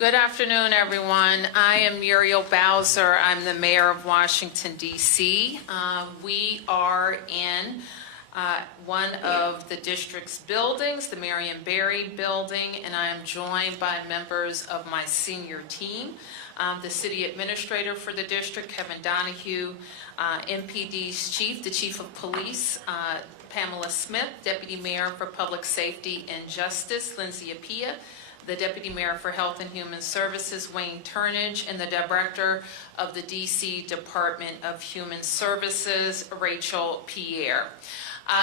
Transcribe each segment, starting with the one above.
Good afternoon, everyone. I am Muriel Bowser. I'm the mayor of Washington, D.C. We are in one of the district's buildings, the Marion Barry building, and I am joined by members of my senior team. The city administrator for the district, Kevin Donahue, MPD's chief, the chief of police, Pamela Smith, deputy mayor for public safety and justice, Lindsay Appiah, the Deputy Mayor for Health and Human Services, Wayne Turnage, and the Director of the DC Department of Human Services, Rachel Pierre.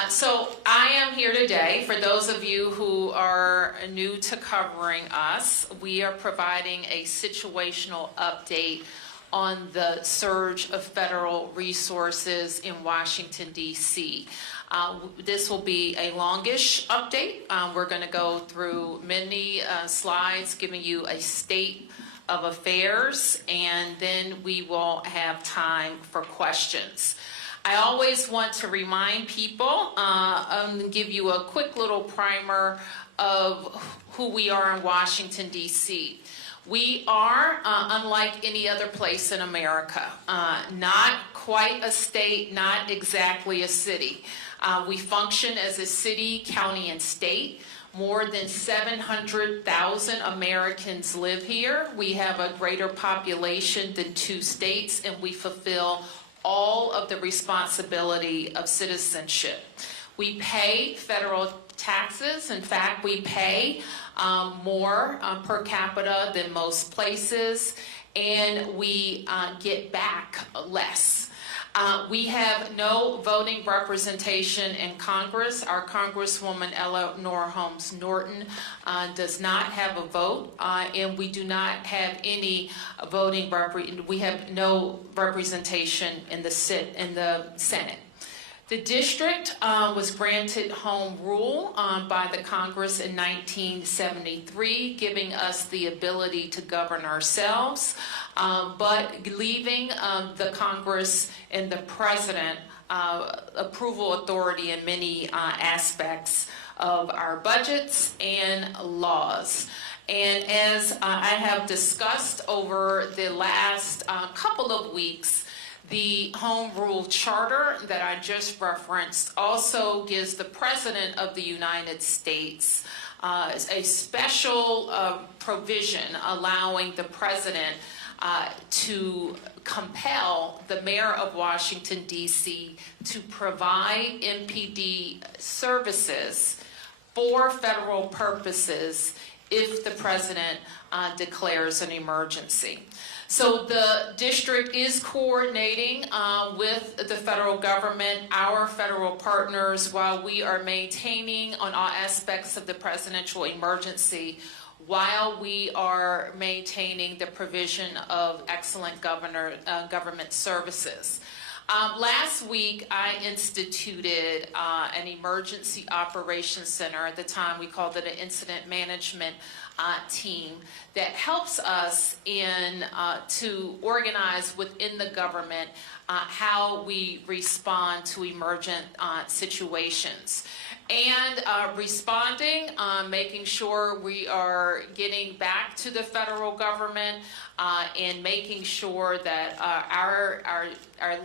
So I am here today. For those of you who are new to covering us, we are providing a situational update on the surge of federal resources in Washington, D.C. This will be a longish update. We're going to go through many slides giving you a state of affairs, and then we will have time for questions. I always want to remind people and give you a quick little primer of who we are in Washington, D.C. We are, unlike any other place in America, not quite a state, not exactly a city. We function as a city, county, and state. More than 700,000 Americans live here. We have a greater population than 2 states, and we fulfill all of the responsibility of citizenship. We pay federal taxes. In fact, we pay more per capita than most places, and we get back less. We have no voting representation in Congress. Our Congresswoman Eleanor Holmes Norton does not have a vote, and we do not have any voting we have no representation in the Senate. The district was granted home rule by the Congress in 1973, giving us the ability to govern ourselves, but leaving the Congress and the president approval authority in many aspects of our budgets and laws. And as I have discussed over the last couple of weeks, the Home Rule Charter that I just referenced also gives the President of the United States a special provision allowing the President to compel the Mayor of Washington, D.C. to provide MPD services for federal purposes if the President declares an emergency. So the district is coordinating with the federal government, our federal partners, while we are maintaining on all aspects of the presidential emergency, while we are maintaining the provision of excellent government services. Last week, I instituted an emergency operations center. At the time, we called it an incident management team that helps us to organize within the government how we respond to emergent situations. And responding, making sure we are getting back to the federal government and making sure that our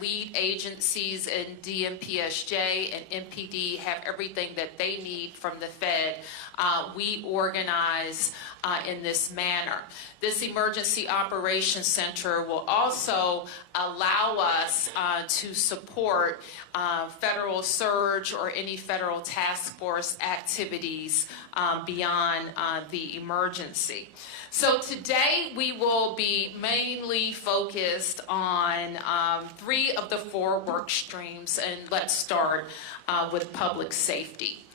lead agencies in DMPSJ and MPD have everything that they need from the Fed. We organize in this manner. This Emergency Operations Center will also allow us to support federal surge or any federal task force activities beyond the emergency. So today we will be mainly focused on 3 of the 4 work streams, and let's start with public safety.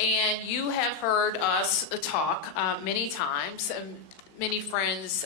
And you have heard us talk many times, and many friends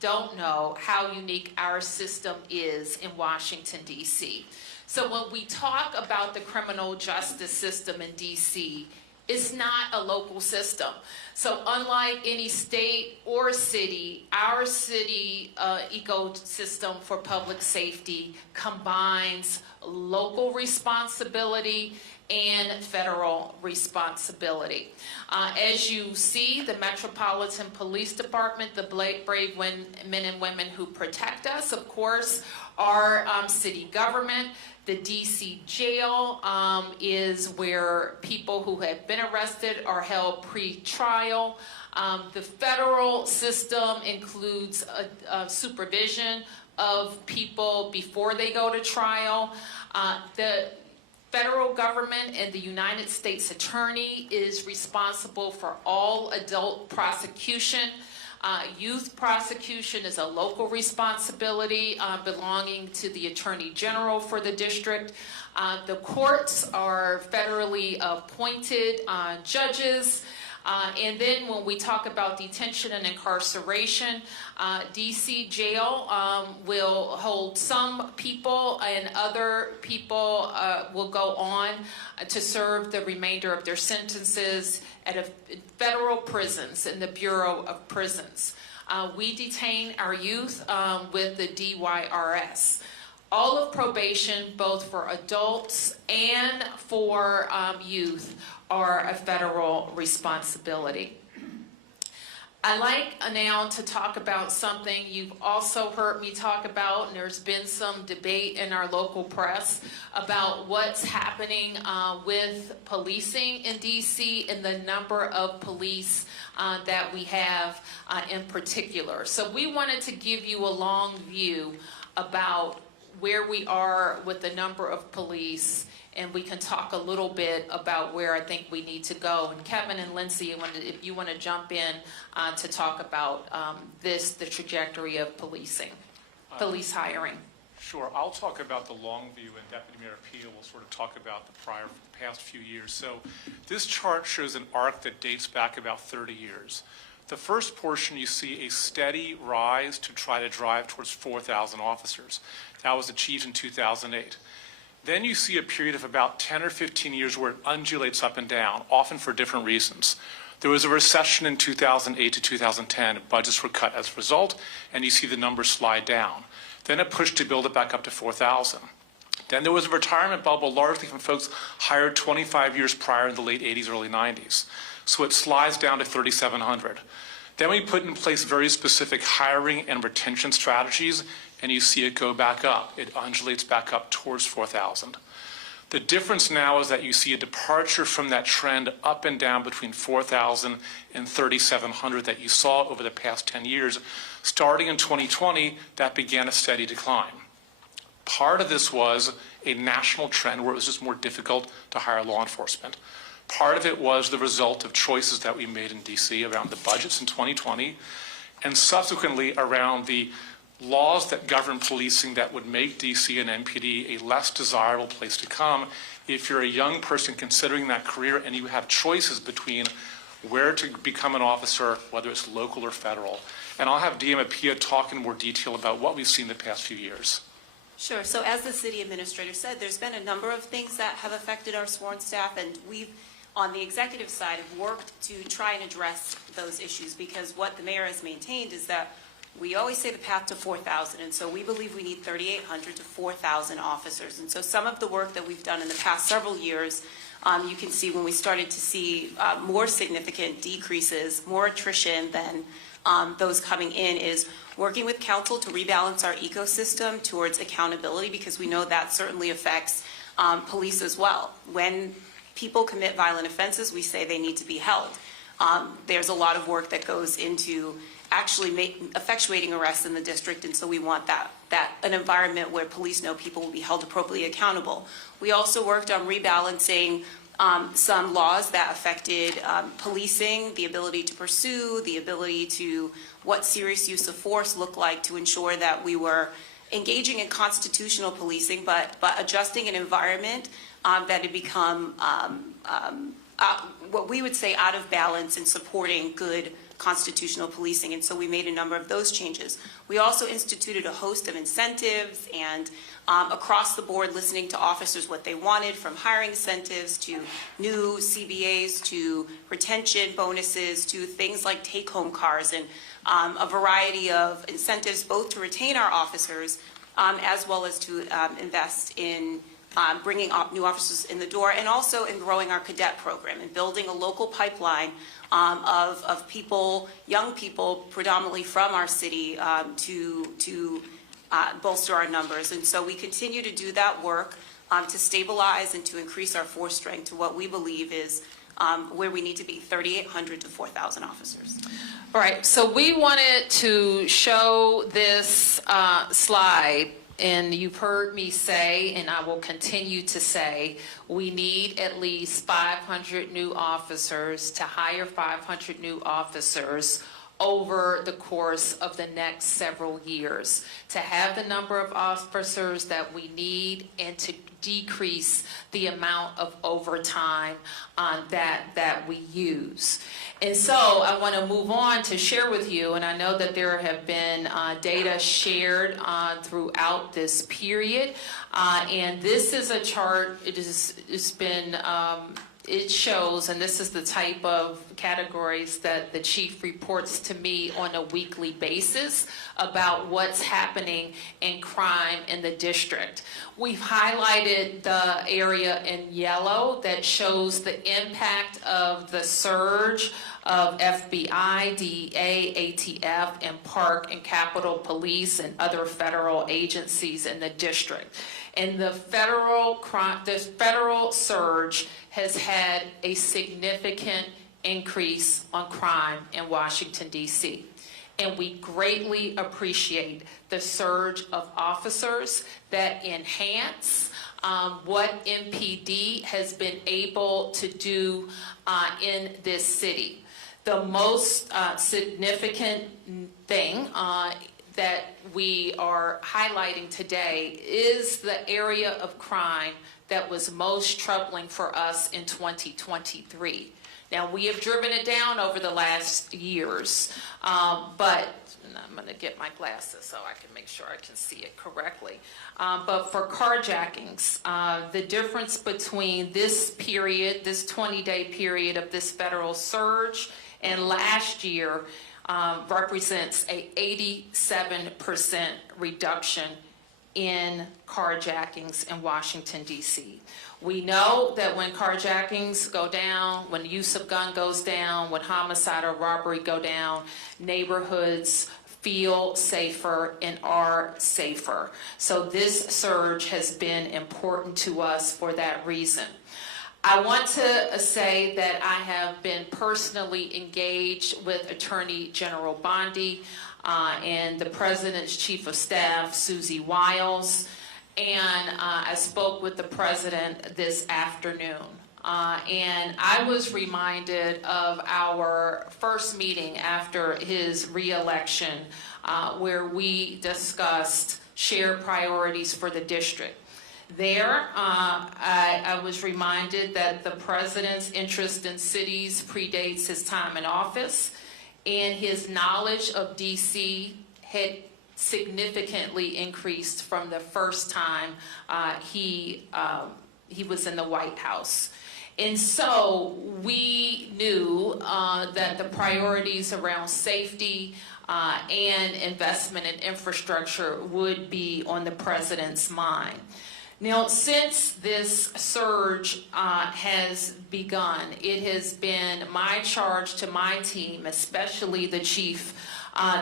don't know how unique our system is in Washington, D.C. So when we talk about the criminal justice system in D.C., it's not a local system. So unlike any state or city, our city ecosystem for public safety combines local responsibility and federal responsibility. As you see, the Metropolitan Police Department, the brave men and women who protect us, of course, our city government. The DC jail is where people who have been arrested are held pre-trial. The federal system includes supervision of people before they go to trial. The federal government and the United States Attorney is responsible for all adult prosecution. Youth prosecution is a local responsibility belonging to the Attorney General for the district. The courts are federally appointed judges. And then when we talk about detention and incarceration, DC jail will hold some people, and other people will go on to serve the remainder of their sentences at federal prisons in the Bureau of Prisons. We detain our youth with the DYRS. All of probation, both for adults and for youth, are a federal responsibility. I'd like now to talk about something you've also heard me talk about, and there's been some debate in our local press about what's happening with policing in DC and the number of police that we have in particular. So we wanted to give you a long view about where we are with the number of police, and we can talk a little bit about where I think we need to go. And Kevin and Lindsay, if you want to jump in to talk about the trajectory of policing, police hiring. Sure. I'll talk about the long view, and Deputy Mayor Peel will sort of talk about the past few years. So this chart shows an arc that dates back about 30 years. The first portion, you see a steady rise to try to drive towards 4,000 officers. That was achieved in 2008. Then you see a period of about 10 or 15 years where it undulates up and down, often for different reasons. There was a recession in 2008 to 2010. Budgets were cut as a result, and you see the numbers slide down. Then it pushed to build it back up to 4,000. Then there was a retirement bubble, largely from folks hired 25 years prior in the late 80s, early 90s. So it slides down to 3,700. Then we put in place very specific hiring and retention strategies, and you see it go back up. It undulates back up towards 4,000. The difference now is that you see a departure from that trend up and down between 4,000 and 3,700 that you saw over the past 10 years. Starting in 2020, that began a steady decline. Part of this was a national trend where it was just more difficult to hire law enforcement. Part of it was the result of choices that we made in DC around the budgets in 2020, and subsequently around the laws that govern policing that would make DC and NPD a less desirable place to come if you're a young person considering that career and you have choices between where to become an officer, whether it's local or federal. And I'll have DM Apia talk in more detail about what we've seen the past few years. Sure. So as the city administrator said, there's been a number of things that have affected our sworn staff, and we've, on the executive side, have worked to try and address those issues, because what the mayor has maintained is that we always say the path to 4,000, and so we believe we need 3,800 to 4,000 officers. And so some of the work that we've done in the past several years, you can see when we started to see more significant decreases, more attrition than those coming in, is working with council to rebalance our ecosystem towards accountability, because we know that certainly affects police as well. When people commit violent offenses, we say they need to be held. There's a lot of work that goes into actually effectuating arrests in the district, and so we want that an environment where police know people will be held appropriately accountable. We also worked on rebalancing some laws that affected policing, the ability to pursue, the ability to what serious use of force looked like, to ensure that we were engaging in constitutional policing, but adjusting an environment that had become what we would say out of balance in supporting good constitutional policing. And so we made a number of those changes. We also instituted a host of incentives and across the board listening to officers what they wanted, from hiring incentives to new CBAs to retention bonuses to things like take-home cars, and a variety of incentives both to retain our officers as well as to invest in bringing new officers in the door, and also in growing our cadet program and building a local pipeline of people, young people, predominantly from our city, to bolster our numbers. And so we continue to do that work to stabilize and to increase our force strength to what we believe is where we need to be, 3,800 to 4,000 officers. All right, so we wanted to show this slide, and you've heard me say, and I will continue to say, we need at least 500 new officers, to hire 500 new officers over the course of the next several years, to have the number of officers that we need and to decrease the amount of overtime that we use. And so I want to move on to share with you, and I know that there have been data shared throughout this period, and this is a chart. It shows, and this is the type of categories that the chief reports to me on a weekly basis about what's happening in crime in the district. We've highlighted the area in yellow that shows the impact of the surge of FBI, DEA, ATF, and Park and Capitol Police and other federal agencies in the district. And the federal surge has had a significant increase on crime in Washington, D.C. And we greatly appreciate the surge of officers that enhance what MPD has been able to do in this city. The most significant thing that we are highlighting today is the area of crime that was most troubling for us in 2023. Now, we have driven it down over the last years, but I'm going to get my glasses so I can make sure I can see it correctly. But for carjackings, the difference between this period, this 20-day period of this federal surge and last year represents a 87% reduction in carjackings in Washington, D.C. We know that when carjackings go down, when use of gun goes down, when homicide or robbery go down, neighborhoods feel safer and are safer. So this surge has been important to us for that reason. I want to say that I have been personally engaged with Attorney General Bondi and the President's Chief of Staff, Susie Wiles, and I spoke with the President this afternoon. And I was reminded of our first meeting after his re-election, where we discussed shared priorities for the district. There, I was reminded that the President's interest in cities predates his time in office, and his knowledge of D.C. had significantly increased from the first time he was in the White House. And so we knew that the priorities around safety and investment in infrastructure would be on the President's mind. Now, since this surge has begun, it has been my charge to my team, especially the chief,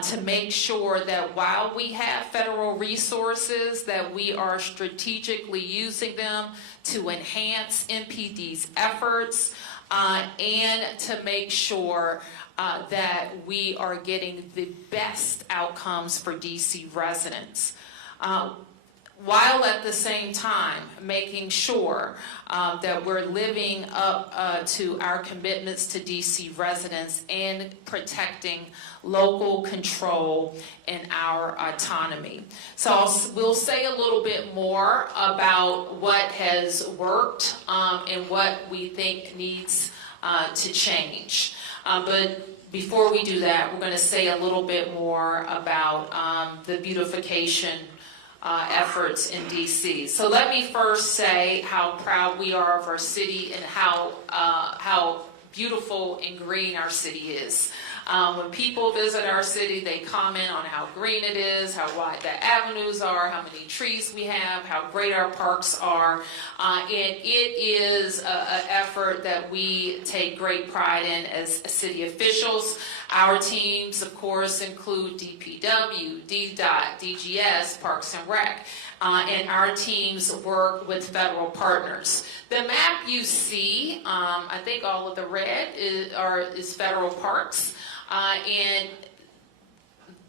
to make sure that while we have federal resources, that we are strategically using them to enhance MPD's efforts and to make sure that we are getting the best outcomes for DC residents. While at the same time making sure that we're living up to our commitments to DC residents and protecting local control and our autonomy. So we'll say a little bit more about what has worked and what we think needs to change. But before we do that, we're going to say a little bit more about the beautification efforts in DC. So let me first say how proud we are of our city and how beautiful and green our city is. When people visit our city, they comment on how green it is, how wide the avenues are, how many trees we have, how great our parks are. And it is an effort that we take great pride in as city officials. Our teams, of course, include DPW, DDOT, DGS, Parks and Rec. And our teams work with federal partners. The map you see, I think all of the red is federal parks. And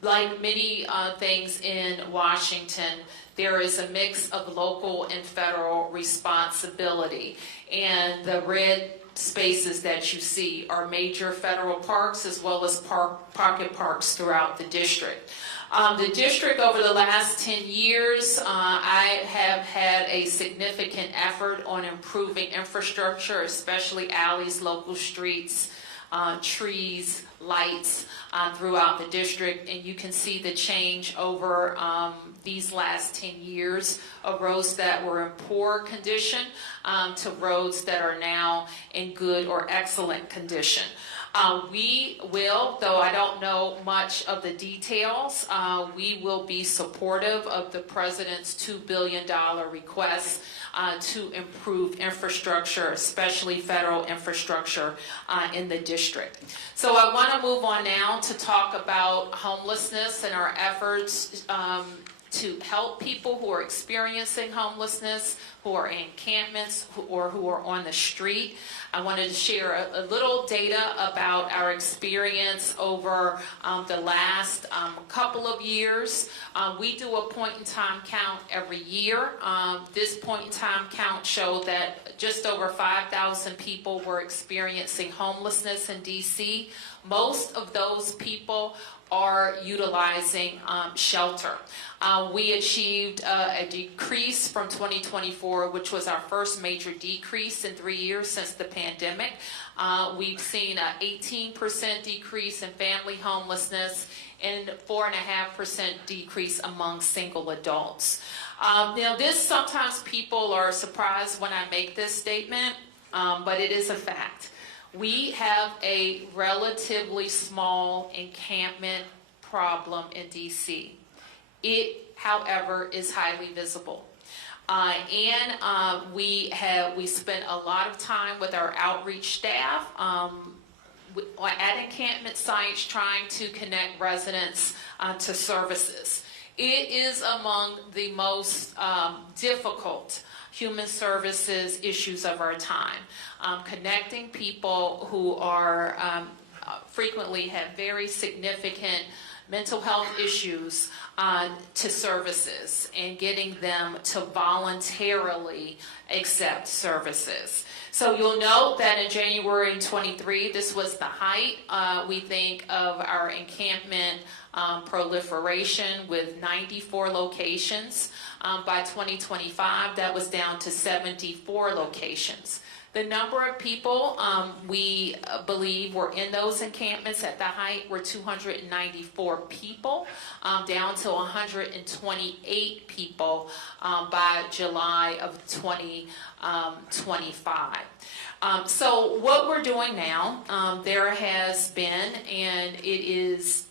like many things in Washington, there is a mix of local and federal responsibility. And the red spaces that you see are major federal parks as well as pocket parks throughout the district. The district over the last 10 years, I have had a significant effort on improving infrastructure, especially alleys, local streets, trees, lights throughout the district. And you can see the change over these last 10 years of roads that were in poor condition to roads that are now in good or excellent condition. We will, though I don't know much of the details, we will be supportive of the President's $2 billion request to improve infrastructure, especially federal infrastructure in the district. So I want to move on now to talk about homelessness and our efforts to help people who are experiencing homelessness, who are in encampments, or who are on the street. I wanted to share a little data about our experience over the last couple of years. We do a point-in-time count every year. This point-in-time count showed that just over 5,000 people were experiencing homelessness in DC. Most of those people are utilizing shelter. We achieved a decrease from 2024, which was our first major decrease in 3 years since the pandemic. We've seen an 18% decrease in family homelessness and 4.5% decrease among single adults. Now, sometimes people are surprised when I make this statement, but it is a fact. We have a relatively small encampment problem in DC. It, however, is highly visible. We spent a lot of time with our outreach staff at encampment sites trying to connect residents to services. It is among the most difficult human services issues of our time. Connecting people who are frequently have very significant mental health issues to services and getting them to voluntarily accept services. So you'll note that in January 23, this was the height, we think, of our encampment proliferation with 94 locations. By 2025, that was down to 74 locations. The number of people we believe were in those encampments at the height were 294 people, down to 128 people by July of 2025. So what we're doing now, there has been, and it is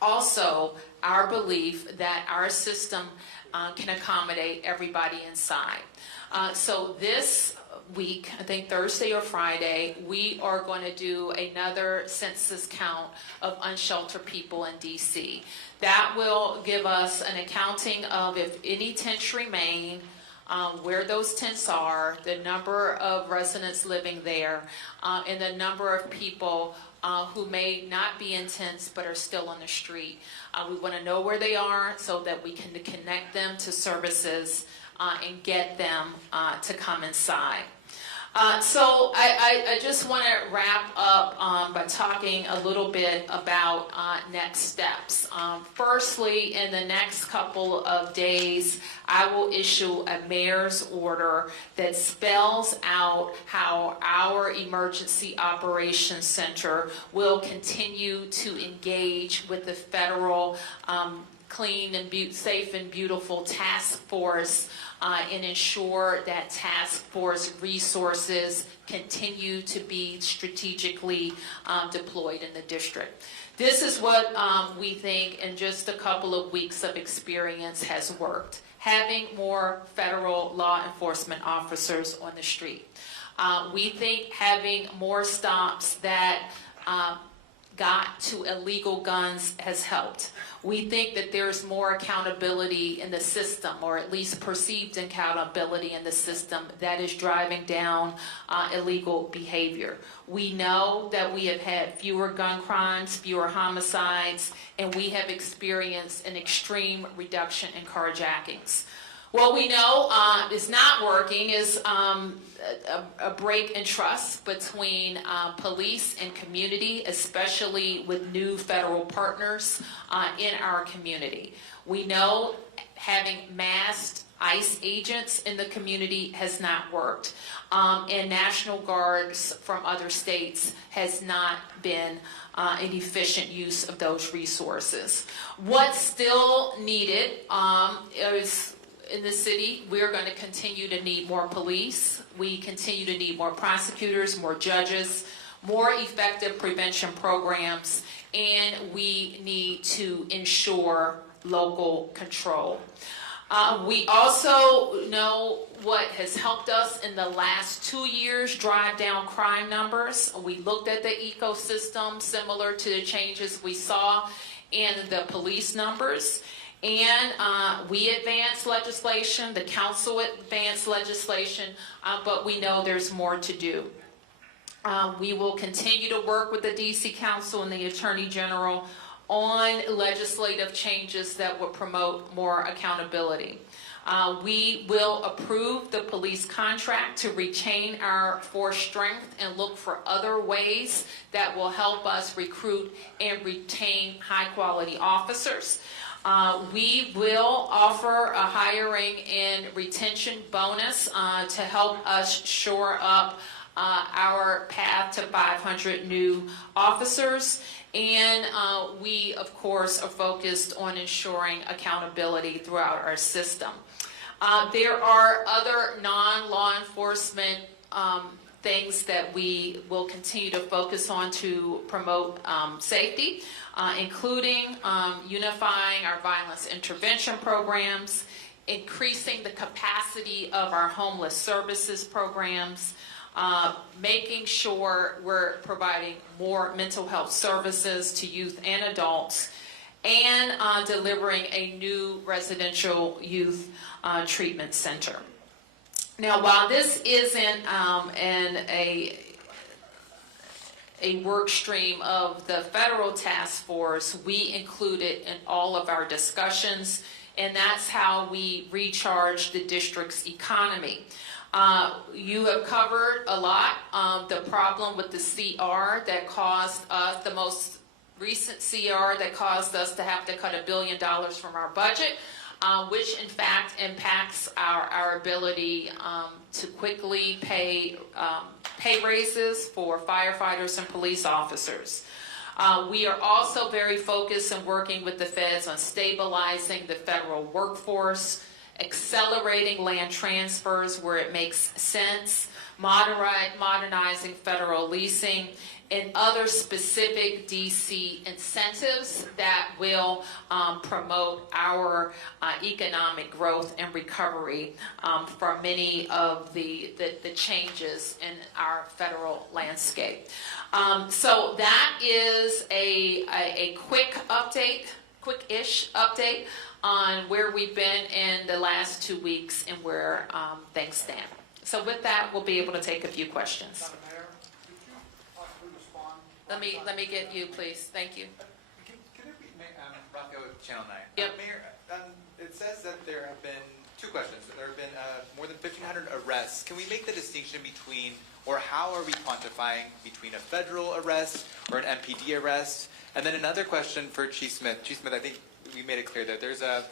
also our belief that our system can accommodate everybody inside. So this week, I think Thursday or Friday, we are going to do another census count of unsheltered people in DC. That will give us an accounting of if any tents remain, where those tents are, the number of residents living there, and the number of people who may not be in tents but are still on the street. We want to know where they are so that we can connect them to services and get them to come inside. So I just want to wrap up by talking a little bit about next steps. Firstly, in the next couple of days, I will issue a mayor's order that spells out how our Emergency Operations Center will continue to engage with the federal clean and safe and beautiful task force and ensure that task force resources continue to be strategically deployed in the district. This is what we think in just a couple of weeks of experience has worked. Having more federal law enforcement officers on the street. We think having more stops that got to illegal guns has helped. We think that there's more accountability in the system, or at least perceived accountability in the system, that is driving down illegal behavior. We know that we have had fewer gun crimes, fewer homicides, and we have experienced an extreme reduction in carjackings. What we know is not working is a break in trust between police and community, especially with new federal partners in our community. We know having masked ICE agents in the community has not worked, and National Guards from other states has not been an efficient use of those resources. What's still needed is, in the city, we're going to continue to need more police. We continue to need more prosecutors, more judges, more effective prevention programs, and we need to ensure local control. We also know what has helped us in the last 2 years drive down crime numbers. We looked at the ecosystem similar to the changes we saw in the police numbers. And we advanced legislation, the council advanced legislation, but we know there's more to do. We will continue to work with the DC Council and the Attorney General on legislative changes that will promote more accountability. We will approve the police contract to retain our force strength and look for other ways that will help us recruit and retain high-quality officers. We will offer a hiring and retention bonus to help us shore up our path to 500 new officers. And we, of course, are focused on ensuring accountability throughout our system. There are other non-law enforcement things that we will continue to focus on to promote safety, including unifying our violence intervention programs, increasing the capacity of our homeless services programs, making sure we're providing more mental health services to youth and adults, and delivering a new residential youth treatment center. Now, while this isn't a work stream of the federal task force, we include it in all of our discussions, and that's how we recharge the district's economy. You have covered a lot the problem with the CR that caused us, the most recent CR that caused us to have to cut $1 billion from our budget, which in fact impacts our ability to quickly pay raises for firefighters and police officers. We are also very focused and working with the feds on stabilizing the federal workforce, accelerating land transfers where it makes sense, modernizing federal leasing, and other specific DC incentives that will promote our economic growth and recovery from many of the changes in our federal landscape. So that is a quick update, quick-ish update on where we've been in the last 2 weeks and where things stand. So with that, we'll be able to take a few questions. Let me get you, please. Thank you. Can it be, Rocco, Channel 9? Yep. Mayor, it says that there have been 2 questions. That there have been more than 1,500 arrests. Can we make the distinction between, or how are we quantifying between a federal arrest or an MPD arrest? And then another question for Chief Smith. Chief Smith, I think we made it clear that there's a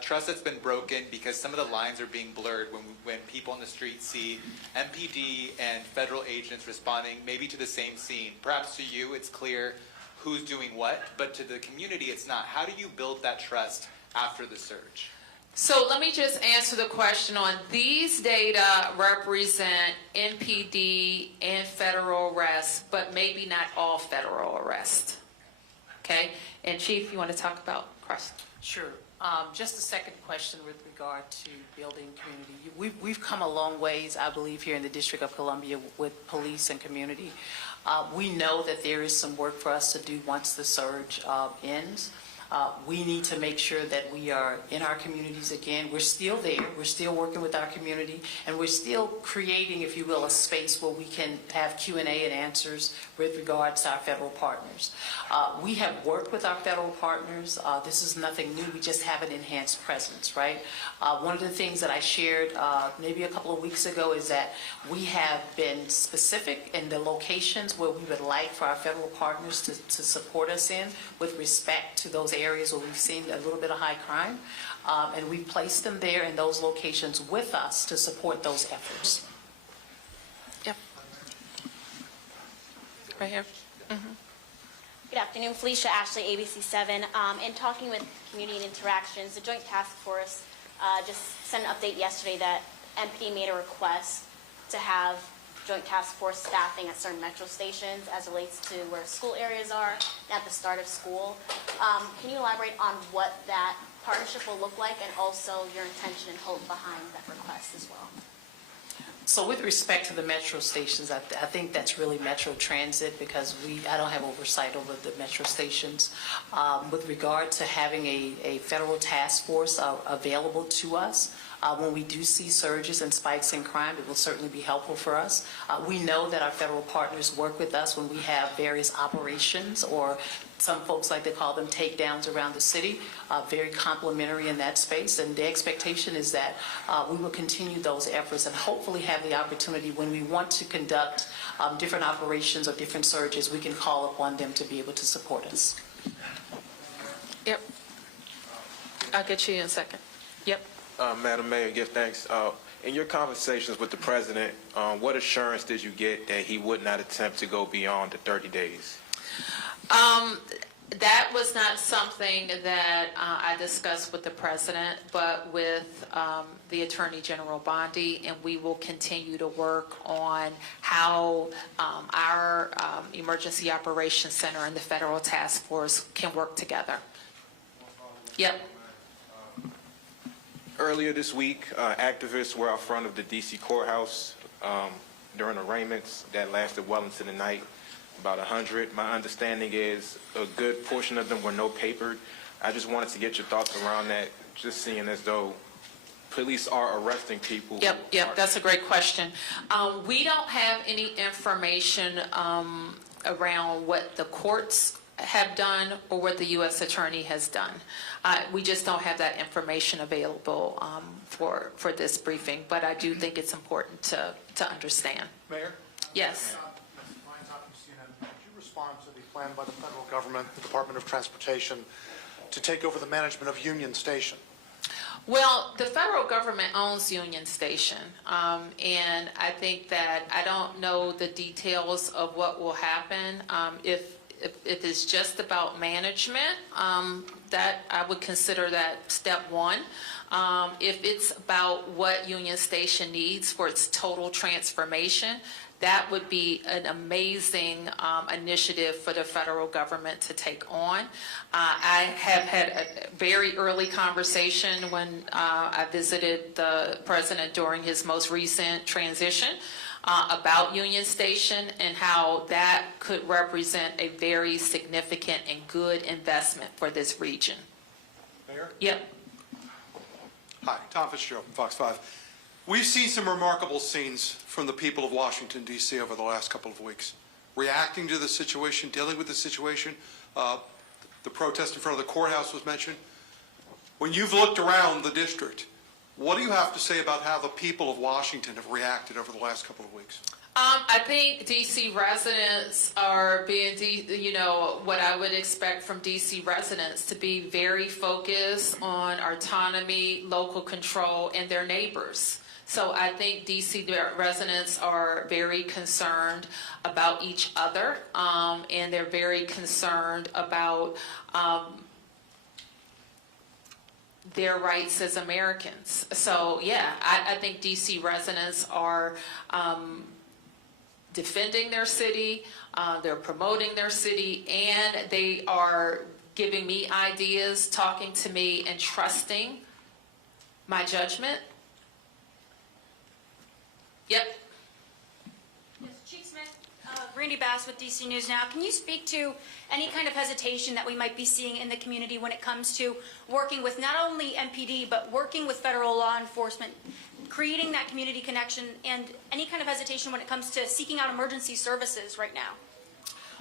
trust that's been broken because some of the lines are being blurred when people on the street see MPD and federal agents responding maybe to the same scene. Perhaps to you it's clear who's doing what, but to the community it's not. How do you build that trust after the surge? So let me just answer the question on these data represent NPD and federal arrests, but maybe not all federal arrests. Okay? And Chief, you want to talk about cross? Sure. Just a second question with regard to building community. We've come a long ways, I believe, here in the District of Columbia with police and community. We know that there is some work for us to do once the surge ends. We need to make sure that we are in our communities again. We're still there. We're still working with our community, and we're still creating, if you will, a space where we can have Q&A and answers with regards to our federal partners. We have worked with our federal partners. This is nothing new. We just have an enhanced presence, right? One of the things that I shared maybe a couple of weeks ago is that we have been specific in the locations where we would like for our federal partners to support us in with respect to those areas where we've seen a little bit of high crime, and we've placed them there in those locations with us to support those efforts. Yep. Right here. Good afternoon, Felicia Ashley, ABC7. In talking with Community and Interactions, the Joint Task Force just sent an update yesterday that MPD made a request to have Joint Task Force staffing at certain metro stations as relates to where school areas are and at the start of school. Can you elaborate on what that partnership will look like and also your intention and hope behind that request as well? So with respect to the metro stations, I think that's really Metro Transit because I don't have oversight over the metro stations. With regard to having a federal task force available to us, when we do see surges and spikes in crime, it will certainly be helpful for us. We know that our federal partners work with us when we have various operations, or some folks like to call them takedowns around the city, very complementary in that space. And the expectation is that we will continue those efforts and hopefully have the opportunity when we want to conduct different operations or different surges, we can call upon them to be able to support us. Yep. I'll get you in a second. Yep. Madam Mayor, give thanks. In your conversations with the president, what assurance did you get that he would not attempt to go beyond the 30 days? That was not something that I discussed with the president, but with the Attorney General Bondi, and we will continue to work on how our Emergency Operations Center and the Federal Task Force can work together. Yep. Earlier this week, activists were out front of the D.C. courthouse during arraignments that lasted well into the night, about 100. My understanding is a good portion of them were no-papered. I just wanted to get your thoughts around that, just seeing as though police are arresting people. Yep, that's a great question. We don't have any information around what the courts have done or what the U.S. Attorney has done. We just don't have that information available for this briefing, but I do think it's important to understand. Mayor? Yes. Could you respond to the plan by the federal government, the Department of Transportation, to take over the management of Union Station? Well, the federal government owns Union Station, and I think that I don't know the details of what will happen. If it's just about management, that I would consider that step one. If it's about what Union Station needs for its total transformation, that would be an amazing initiative for the federal government to take on. I have had a very early conversation when I visited the president during his most recent transition about Union Station and how that could represent a very significant and good investment for this region. Mayor? Yep. Hi, Tom Fitzgerald from Fox 5. We've seen some remarkable scenes from the people of Washington, D.C. over the last couple of weeks, reacting to the situation, dealing with the situation. The protest in front of the courthouse was mentioned. When you've looked around the district, what do you have to say about how the people of Washington have reacted over the last couple of weeks? I think D.C. residents are being, what I would expect from D.C. residents to be very focused on autonomy, local control, and their neighbors. So I think D.C. residents are very concerned about each other, and they're very concerned about their rights as Americans. So yeah, I think DC residents are defending their city, they're promoting their city, and they are giving me ideas, talking to me, and trusting my judgment. Yep. Yes, Chief Smith, Randy Bass with DC News Now. Can you speak to any kind of hesitation that we might be seeing in the community when it comes to working with not only MPD, but working with federal law enforcement, creating that community connection, and any kind of hesitation when it comes to seeking out emergency services right now?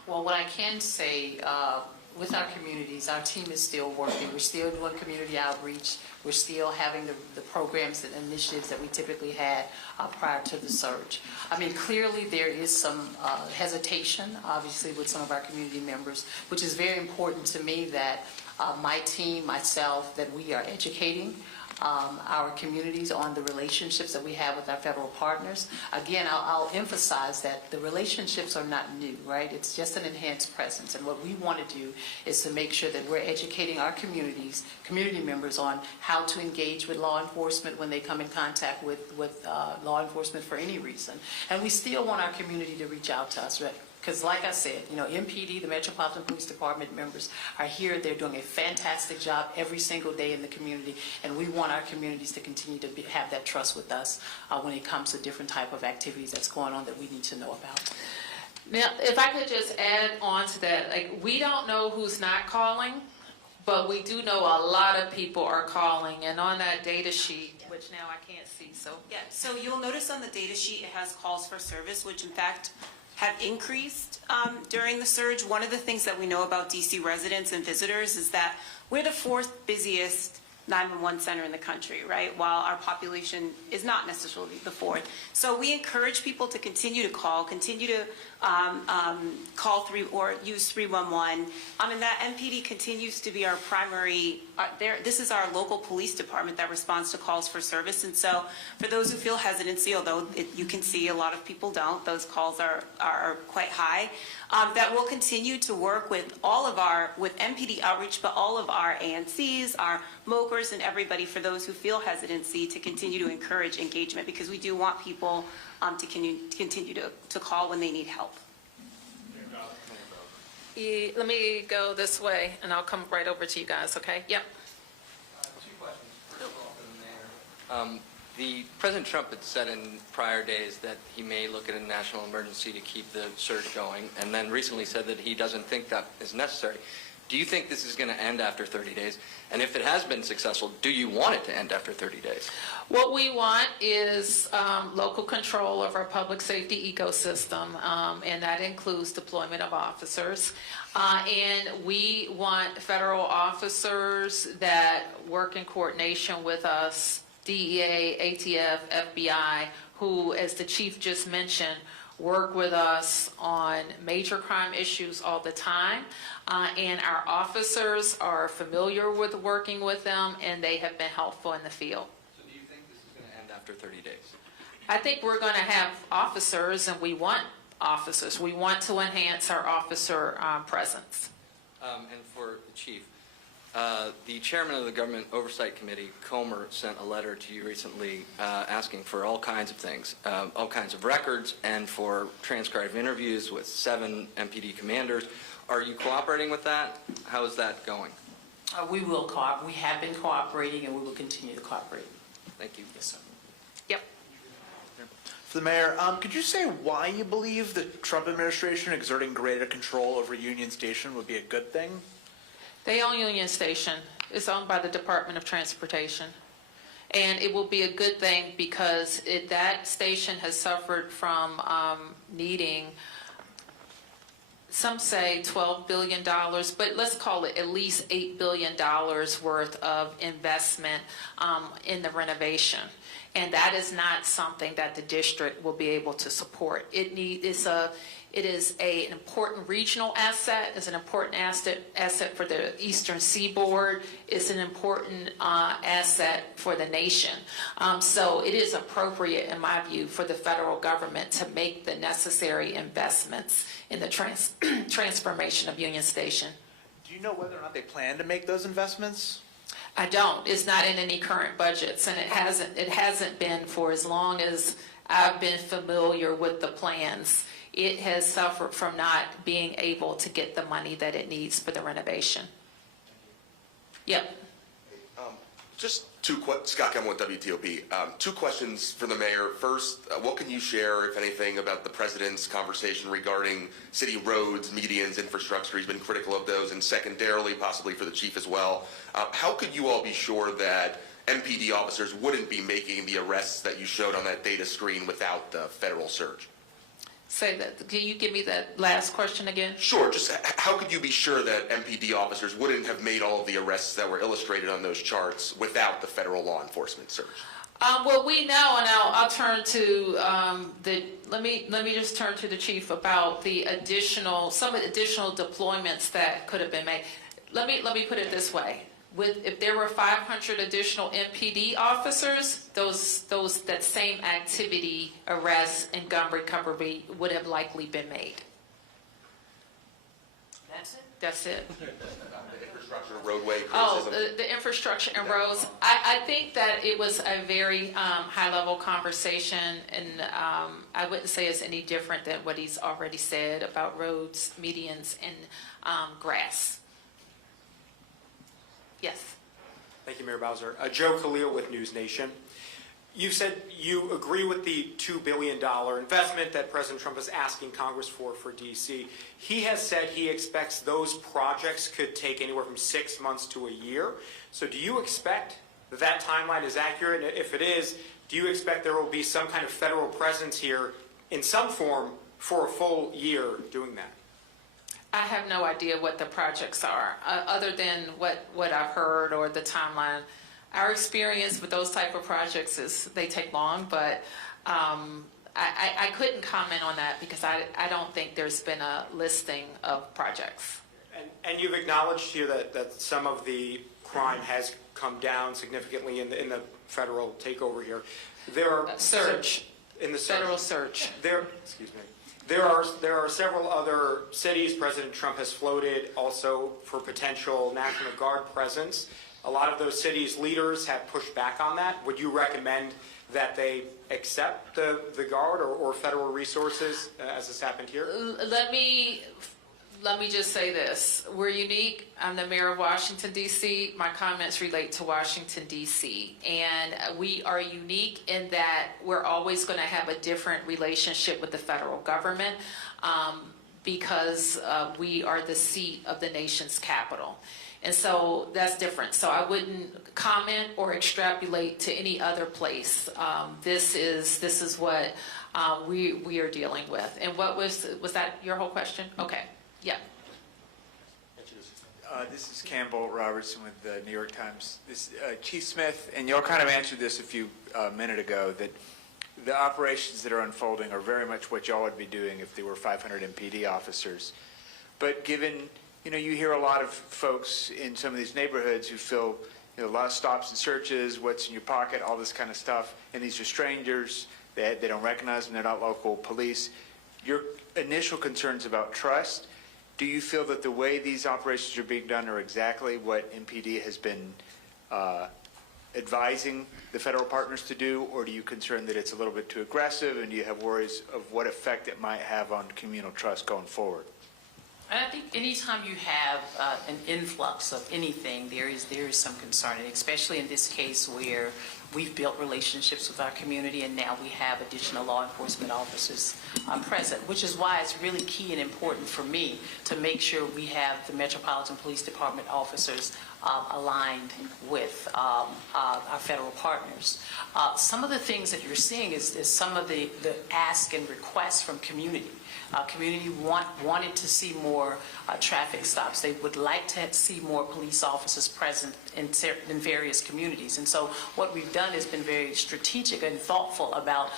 Well, what I can say, with our communities, our team is still working. We're still doing community outreach. We're still having the programs and initiatives that we typically had prior to the surge. I mean, clearly there is some hesitation, obviously, with some of our community members, which is very important to me that my team, myself, that we are educating our communities on the relationships that we have with our federal partners. Again, I'll emphasize that the relationships are not new, right? It's just an enhanced presence. And what we want to do is to make sure that we're educating our community members on how to engage with law enforcement when they come in contact with law enforcement for any reason. And we still want our community to reach out to us, right? Because like I said, you know, MPD, the Metropolitan Police Department members are here. They're doing a fantastic job every single day in the community, and we want our communities to continue to have that trust with us when it comes to different type of activities that's going on that we need to know about. Now, if I could just add on to that, like, we don't know who's not calling, but we do know a lot of people are calling, and on that data sheet, which now I can't see, so. Yeah, so you'll notice on the data sheet, it has calls for service, which in fact have increased during the surge. One of the things that we know about DC residents and visitors is that we're the fourth busiest 911 center in the country, right? While our population is not necessarily the fourth. So we encourage people to continue to call, continue to call or use 311. And that MPD continues to be our primary, this is our local police department that responds to calls for service. And so for those who feel hesitancy, although you can see a lot of people don't, those calls are quite high, that we'll continue to work with with MPD outreach, but all of our ANCs, our MOCRs, and everybody, for those who feel hesitancy, to continue to encourage engagement, because we do want people to continue to call when they need help. Let me go this way, and I'll come right over to you guys, okay? Yep. Two questions. First of all, for the mayor. The President Trump had said in prior days that he may look at a national emergency to keep the surge going, and then recently said that he doesn't think that is necessary. Do you think this is going to end after 30 days? And if it has been successful, do you want it to end after 30 days? What we want is local control of our public safety ecosystem, and that includes deployment of officers. And we want federal officers that work in coordination with us, DEA, ATF, FBI, who, as the chief just mentioned, work with us on major crime issues all the time. And our officers are familiar with working with them, and they have been helpful in the field. So do you think this is going to end after 30 days? I think we're going to have officers, and we want officers. We want to enhance our officer presence. And for the chief, the chairman of the Government Oversight Committee, Comer, sent a letter to you recently asking for all kinds of things, all kinds of records, and for transcribed interviews with 7 MPD commanders. Are you cooperating with that? How is that going? We will cooperate. We have been cooperating, and we will continue to cooperate. Thank you. Yes, sir. Yep. For the mayor, could you say why you believe the Trump administration exerting greater control over Union Station would be a good thing? They own Union Station. It's owned by the Department of Transportation. And it will be a good thing because that station has suffered from needing, some say $12 billion, but let's call it at least $8 billion worth of investment in the renovation. And that is not something that the district will be able to support. It is an important regional asset. It's an important asset for the Eastern Seaboard. It's an important asset for the nation. So it is appropriate, in my view, for the federal government to make the necessary investments in the transformation of Union Station. Do you know whether or not they plan to make those investments? I don't. It's not in any current budgets, and it hasn't been for as long as I've been familiar with the plans. It has suffered from not being able to get the money that it needs for the renovation. Yep. Just Scott Kemmel with WTOP. Two questions for the mayor. First, what can you share, if anything, about the president's conversation regarding city roads, medians, infrastructure? He's been critical of those. And secondarily, possibly for the chief as well, how could you all be sure that MPD officers wouldn't be making the arrests that you showed on that data screen without the federal surge? Say that. Can you give me that last question again? Sure. Just how could you be sure that MPD officers wouldn't have made all of the arrests that were illustrated on those charts without the federal law enforcement surge? Well, we know, and I'll turn to let me just turn to the chief about some additional deployments that could have been made. Let me put it this way. If there were 500 additional MPD officers, that same activity, arrests, and gun recovery would have likely been made. That's it? That's it. The infrastructure, roadway Oh, criticism. the infrastructure and roads. I think that it was a very high-level conversation, and I wouldn't say it's any different than what he's already said about roads, medians, and grass. Yes. Thank you, Mayor Bowser. Joe Khalil with News Nation. You said you agree with the $2 billion investment that President Trump is asking Congress for D.C. He has said he expects those projects could take anywhere from 6 months to a year. So do you expect that timeline is accurate? And if it is, do you expect there will be some kind of federal presence here in some form for a full year doing that? I have no idea what the projects are, other than what I've heard or the timeline. Our experience with those type of projects is they take long, but I couldn't comment on that because I don't think there's been a listing of projects. And you've acknowledged here that some of the crime has come down significantly in the federal takeover here. There are Surge. In the Federal surge. Excuse me. There are several other cities President Trump has floated also for potential National Guard presence. A lot of those cities' leaders have pushed back on that. Would you recommend that they accept the Guard or federal resources as has happened here? Let me just say this. We're unique. I'm the mayor of Washington, D.C. My comments relate to Washington, D.C. And we are unique in that we're always going to have a different relationship with the federal government because we are the seat of the nation's capital. And so that's different. So I wouldn't comment or extrapolate to any other place. This is what we are dealing with. And what was that your whole question? Okay. Yeah. This is Campbell Robertson with the New York Times. Chief Smith, and y'all kind of answered this a few minute ago, that the operations that are unfolding are very much what y'all would be doing if there were 500 MPD officers. But given, you hear a lot of folks in some of these neighborhoods who feel, a lot of stops and searches, what's in your pocket, all this kind of stuff, and these are strangers, they don't recognize them, they're not local police. Your initial concerns about trust, do you feel that the way these operations are being done are exactly what MPD has been advising the federal partners to do, or do you concern that it's a little bit too aggressive, and do you have worries of what effect it might have on communal trust going forward? And I think anytime you have an influx of anything, there is some concern, and especially in this case where we've built relationships with our community and now we have additional law enforcement officers present, which is why it's really key and important for me to make sure we have the Metropolitan Police Department officers aligned with our federal partners. Some of the things that you're seeing is some of the ask and requests from community. Community wanted to see more traffic stops. They would like to see more police officers present in various communities. And so what we've done has been very strategic and thoughtful about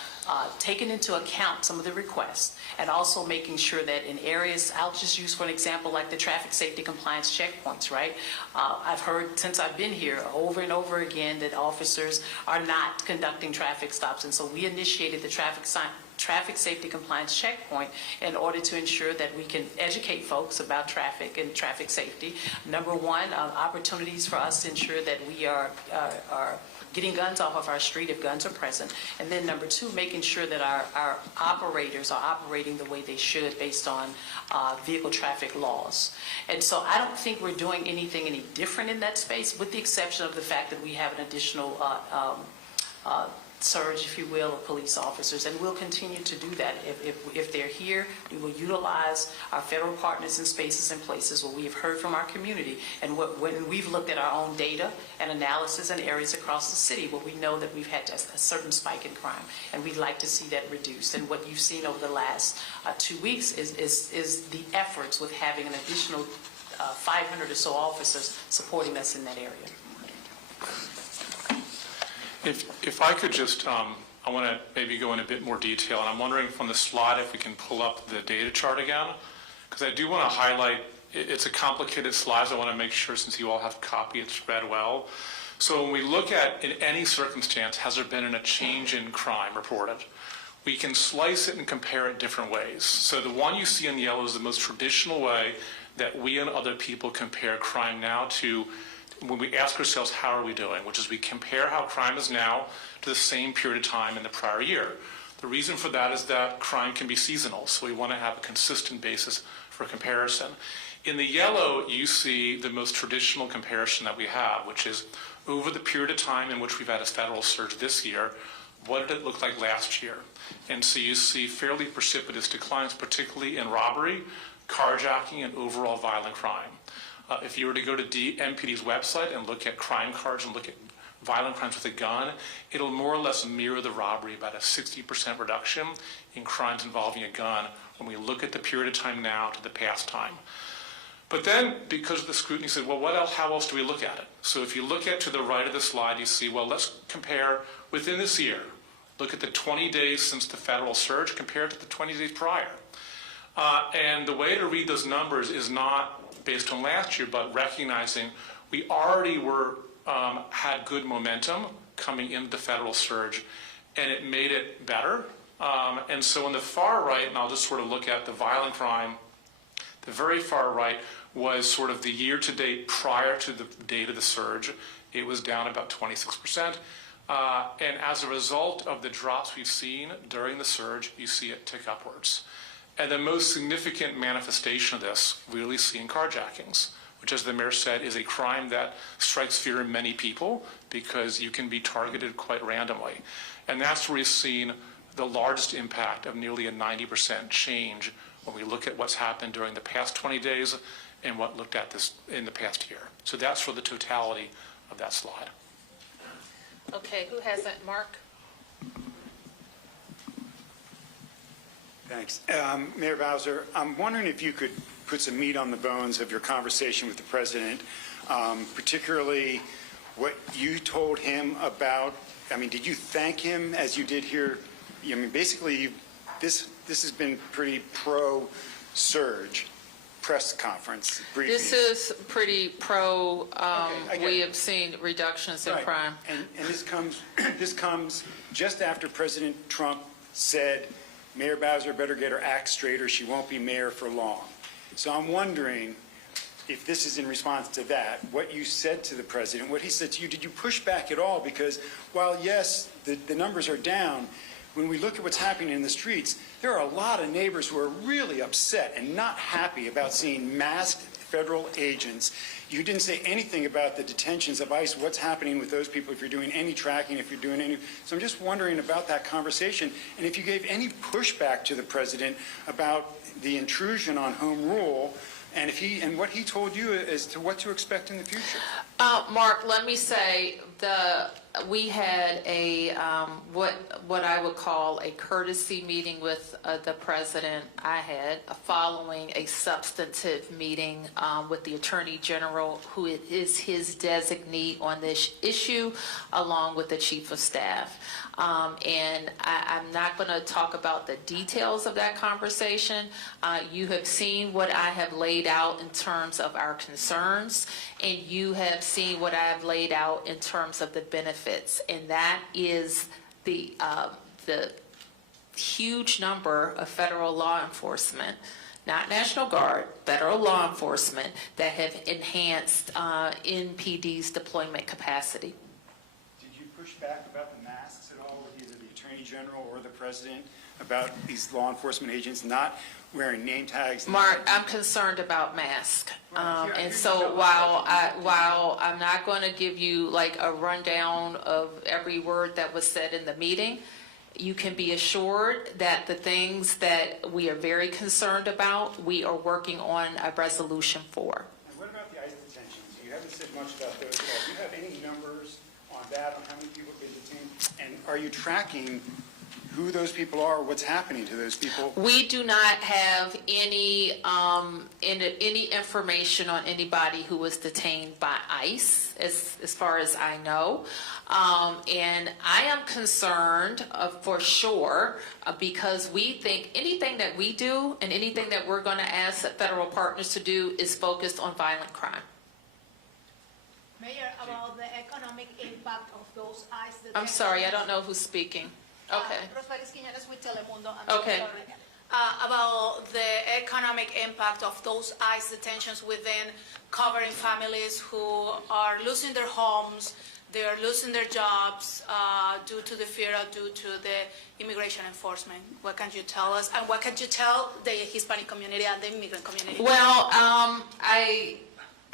taking into account some of the requests and also making sure that in areas, I'll just use for an example like the traffic safety compliance checkpoints, right? I've heard since I've been here over and over again that officers are not conducting traffic stops. And so we initiated the traffic traffic safety compliance checkpoint in order to ensure that we can educate folks about traffic and traffic safety. Number one, opportunities for us to ensure that we are getting guns off of our street if guns are present. And then number two, making sure that our operators are operating the way they should based on vehicle traffic laws. And so I don't think we're doing anything any different in that space, with the exception of the fact that we have an additional surge, if you will, of police officers, and we'll continue to do that. If they're here, we will utilize our federal partners in spaces and places where we have heard from our community, and when we've looked at our own data and analysis in areas across the city where we know that we've had a certain spike in crime, and we'd like to see that reduced. And what you've seen over the last 2 weeks is the efforts with having an additional 500 or so officers supporting us in that area. If I could just, I want to maybe go in a bit more detail, and I'm wondering from the slide if we can pull up the data chart again, because I do want to highlight, it's a complicated slide, so I want to make sure, since you all have a copy, it's read well. So when we look at, in any circumstance, has there been a change in crime reported? We can slice it and compare it different ways. So the one you see in yellow is the most traditional way that we and other people compare crime now to when we ask ourselves, how are we doing? Which is we compare how crime is now to the same period of time in the prior year. The reason for that is that crime can be seasonal, so we want to have a consistent basis for comparison. In the yellow, you see the most traditional comparison that we have, which is over the period of time in which we've had a federal surge this year, what did it look like last year? And so you see fairly precipitous declines, particularly in robbery, carjacking, and overall violent crime. If you were to go to MPD's website and look at crime cards and look at violent crimes with a gun, it'll more or less mirror the robbery, about a 60% reduction in crimes involving a gun when we look at the period of time now to the past time. But then, because of the scrutiny, said, well, what else? How else do we look at it? So if you look at to the right of the slide, you see, well, let's compare within this year. Look at the 20 days since the federal surge compared to the 20 days prior. And the way to read those numbers is not based on last year, but recognizing we already had good momentum coming into the federal surge, and it made it better. And so on the far right, and I'll just sort of look at the violent crime, the very far right was sort of the year-to-date prior to the date of the surge. It was down about 26%. And as a result of the drops we've seen during the surge, you see it tick upwards. And the most significant manifestation of this we really see in carjackings, which, as the mayor said, is a crime that strikes fear in many people because you can be targeted quite randomly. And that's where we've seen the largest impact of nearly a 90% change when we look at what's happened during the past 20 days and what looked at this in the past year. So that's for the totality of that slide. Okay, who has that? Mark? Thanks. Mayor Bowser, I'm wondering if you could put some meat on the bones of your conversation with the president, particularly what you told him about, I mean, did you thank him as you did here? I mean, basically, this has been pretty pro-surge press conference briefing. This is pretty pro, Okay, we have seen reductions in Right. crime. And this comes just after President Trump said, Mayor Bowser better get her act straight or she won't be mayor for long. So I'm wondering if this is in response to that, what you said to the president, what he said to you, did you push back at all? Because while, yes, the numbers are down, when we look at what's happening in the streets, there are a lot of neighbors who are really upset and not happy about seeing masked federal agents. You didn't say anything about the detentions of ICE, what's happening with those people, if you're doing any tracking, if you're doing any. So I'm just wondering about that conversation, and if you gave any pushback to the president about the intrusion on home rule, and what he told you as to what to expect in the future. Mark, let me say, we had a what I would call a courtesy meeting with the president. I had following a substantive meeting with the Attorney General, who is his designee on this issue, along with the Chief of Staff. And I'm not going to talk about the details of that conversation. You have seen what I have laid out in terms of our concerns, and you have seen what I have laid out in terms of the benefits, and that is the huge number of federal law enforcement, not National Guard, federal law enforcement, that have enhanced NPD's deployment capacity. Did you push back about the masks at all with either the Attorney General or the President about these law enforcement agents not wearing name tags? Mark, I'm concerned about masks. Right. And so while I'm not going to give you like a rundown of every word that was said in the meeting, you can be assured that the things that we are very concerned about, we are working on a resolution for. And what about the ICE detentions? You haven't said much about those at all. Do you have any numbers on that, on how many people have been detained? And are you tracking who those people are, what's happening to those people? We do not have any information on anybody who was detained by ICE, as far as I know. And I am concerned for sure because we think anything that we do and anything that we're going to ask federal partners to do is focused on violent crime. Mayor, about the economic impact of those ICE detentions. I'm sorry, I don't know who's speaking. Okay. Rosales Quiñones with Telemundo. Okay. About the economic impact of those ICE detentions within covering families who are losing their homes, they are losing their jobs due to the fear, due to the immigration enforcement. What can you tell us? And what can you tell the Hispanic community and the immigrant community? Well,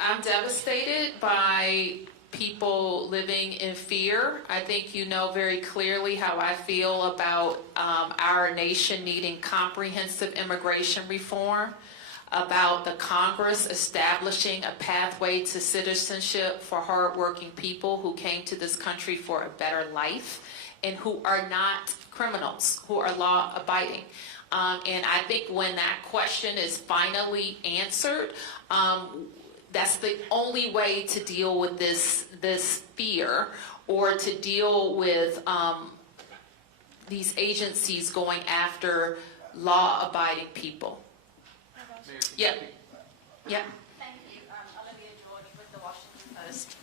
I'm devastated by people living in fear. I think you know very clearly how I feel about our nation needing comprehensive immigration reform, about the Congress establishing a pathway to citizenship for hardworking people who came to this country for a better life and who are not criminals, who are law-abiding. And I think when that question is finally answered, that's the only way to deal with this fear, or to deal with these agencies going after law-abiding people. Yeah. Yeah. Thank you. Olivia George with the Washington Post.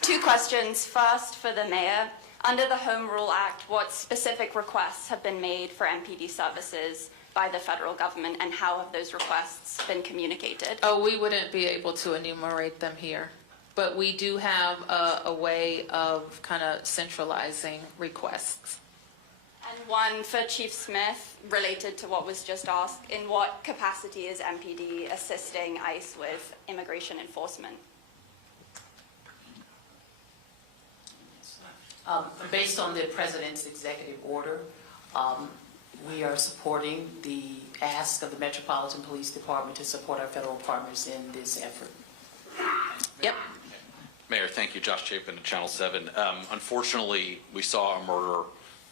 Two questions. First, for the mayor. Under the Home Rule Act, what specific requests have been made for MPD services by the federal government, and how have those requests been communicated? Oh, we wouldn't be able to enumerate them here, but we do have a way of kind of centralizing requests. And one for Chief Smith, related to what was just asked. In what capacity is MPD assisting ICE with immigration enforcement? Based on the President's executive order, we are supporting the ask of the Metropolitan Police Department to support our federal partners in this effort. Yep. Mayor, thank you. Josh Chapin at Channel 7. Unfortunately, we saw a murder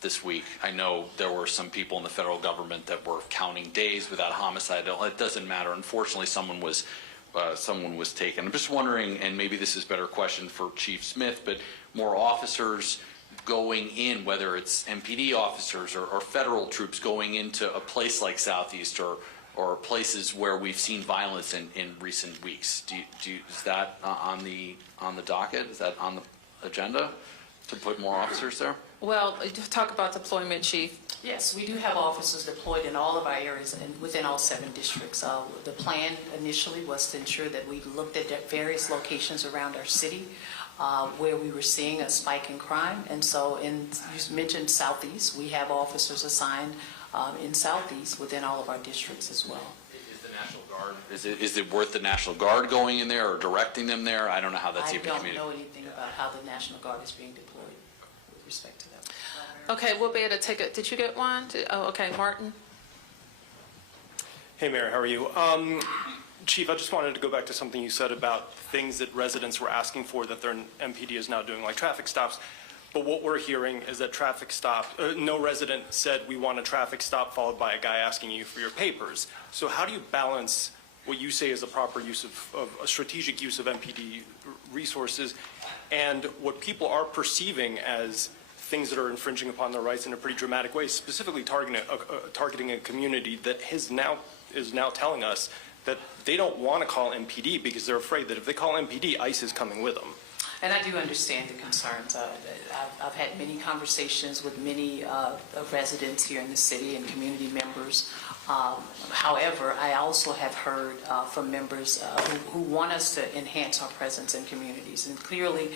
this week. I know there were some people in the federal government that were counting days without homicide. It doesn't matter. Unfortunately, someone was taken. I'm just wondering, and maybe this is a better question for Chief Smith, but more officers going in, whether it's MPD officers or federal troops going into a place like Southeast or places where we've seen violence in recent weeks. Is that on the docket? Is that on the agenda to put more officers there? Well, talk about deployment, Chief. Yes, we do have officers deployed in all of our areas and within all 7 districts. The plan initially was to ensure that we looked at various locations around our city where we were seeing a spike in crime. And so you mentioned Southeast, we have officers assigned in Southeast within all of our districts as well. Is the National Guard, is it worth the National Guard going in there or directing them there? I don't know how that's even communicated. I don't know anything about how the National Guard is being deployed with respect to that. Okay, we'll be able to take it. Did you get one? Oh, okay, Martin. Hey, Mayor, how are you? Chief, I just wanted to go back to something you said about things that residents were asking for that their MPD is now doing, like traffic stops. But what we're hearing is that no resident said we want a traffic stop followed by a guy asking you for your papers. So how do you balance what you say is a proper use of a strategic use of MPD resources and what people are perceiving as things that are infringing upon their rights in a pretty dramatic way, specifically targeting a community that is now telling us that they don't want to call MPD because they're afraid that if they call MPD, ICE is coming with them? And I do understand the concerns. I've had many conversations with many residents here in the city and community members. However, I also have heard from members who want us to enhance our presence in communities. And clearly,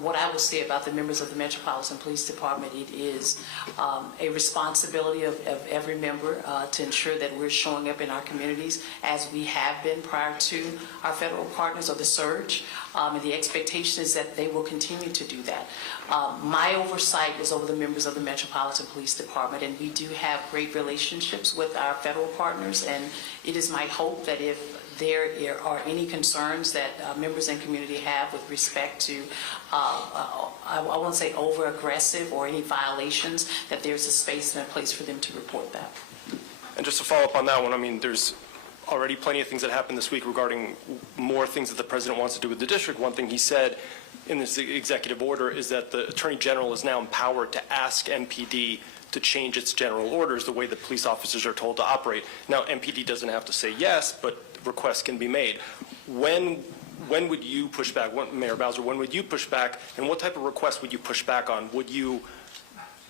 what I will say about the members of the Metropolitan Police Department, it is a responsibility of every member to ensure that we're showing up in our communities as we have been prior to our federal partners of the surge. And the expectation is that they will continue to do that. My oversight is over the members of the Metropolitan Police Department, and we do have great relationships with our federal partners, and it is my hope that if there are any concerns that members in community have with respect to, I won't say over-aggressive or any violations, that there's a space and a place for them to report that. And just to follow up on that one, I mean, there's already plenty of things that happened this week regarding more things that the president wants to do with the district. One thing he said in this executive order is that the Attorney General is now empowered to ask MPD to change its general orders the way that police officers are told to operate. Now, MPD doesn't have to say yes, but requests can be made. When would you push back, Mayor Bowser, when would you push back, and what type of request would you push back on? Would you,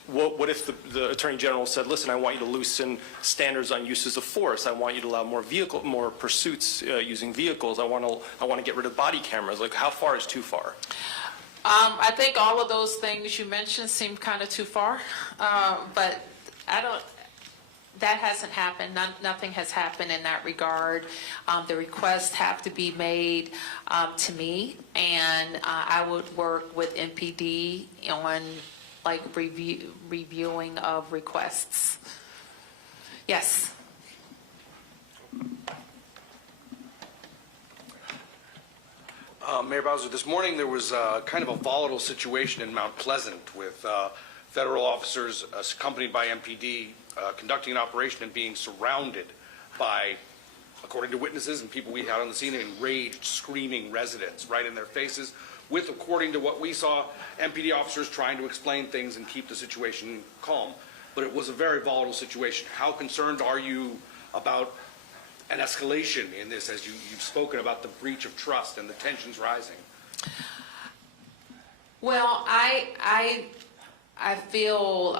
what if the Attorney General said, listen, I want you to loosen standards on uses of force. I want you to allow more pursuits using vehicles. I want to get rid of body cameras. Like, how far is too far? I think all of those things you mentioned seem kind of too far, but that hasn't happened. Nothing has happened in that regard. The requests have to be made to me, and I would work with MPD on like reviewing of requests. Yes. Mayor Bowser, this morning there was kind of a volatile situation in Mount Pleasant with federal officers accompanied by MPD conducting an operation and being surrounded by, according to witnesses and people we had on the scene, enraged, screaming residents right in their faces with, according to what we saw, MPD officers trying to explain things and keep the situation calm. But it was a very volatile situation. How concerned are you about an escalation in this, as you've spoken about the breach of trust and the tensions rising? Well, I feel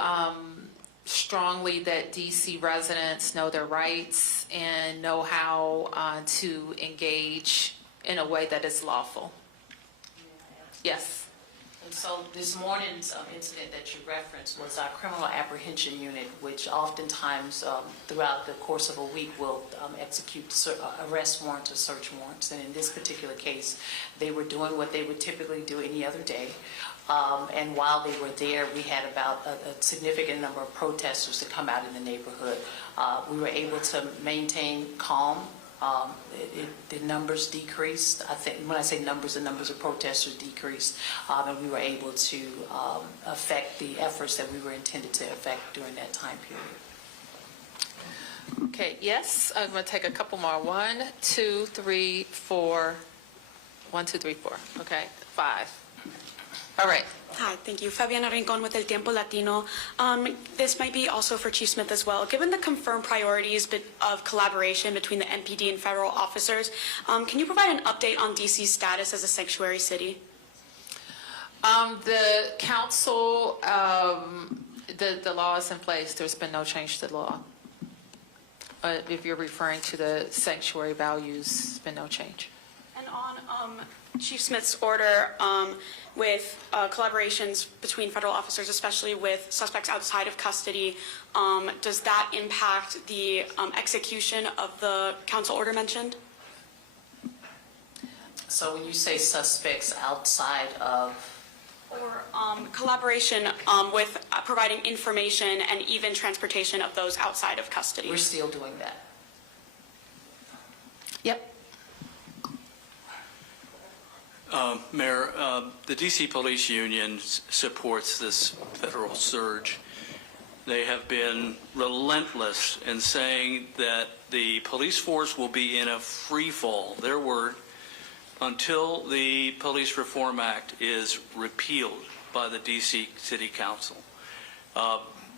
strongly that DC residents know their rights and know how to engage in a way that is lawful. Yes. And so this morning's incident that you referenced was our criminal apprehension unit, which oftentimes throughout the course of a week will execute arrest warrants or search warrants. And in this particular case, they were doing what they would typically do any other day. And while they were there, we had about a significant number of protesters to come out in the neighborhood. We were able to maintain calm. The numbers decreased. I think when I say numbers, the numbers of protesters decreased, and we were able to affect the efforts that we were intended to affect during that time period. Okay, yes, I'm going to take a couple more. 1, 2, 3, 4. 1, 2, 3, 4. Okay, 5. All right. Hi, thank you. Fabiana Rincon with El Tiempo Latino. This might be also for Chief Smith as well. Given the confirmed priorities of collaboration between the MPD and federal officers, can you provide an update on DC's status as a sanctuary city? The council, the law is in place. There's been no change to the law. If you're referring to the sanctuary values, there's been no change. And on Chief Smith's order with collaborations between federal officers, especially with suspects outside of custody, does that impact the execution of the council order mentioned? So when you say suspects outside of? Or collaboration with providing information and even transportation of those outside of custody? We're still doing that. Yep. Mayor, the DC Police Union supports this federal surge. They have been relentless in saying that the police force will be in a free fall, their word, until the Police Reform Act is repealed by the DC City Council.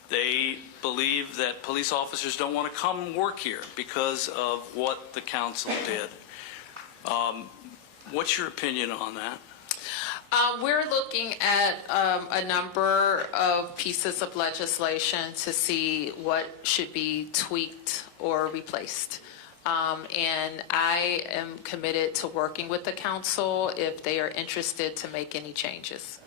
They believe that police officers don't want to come work here because of what the council did. What's your opinion on that? We're looking at a number of pieces of legislation to see what should be tweaked or replaced. And I am committed to working with the council if they are interested to make any changes.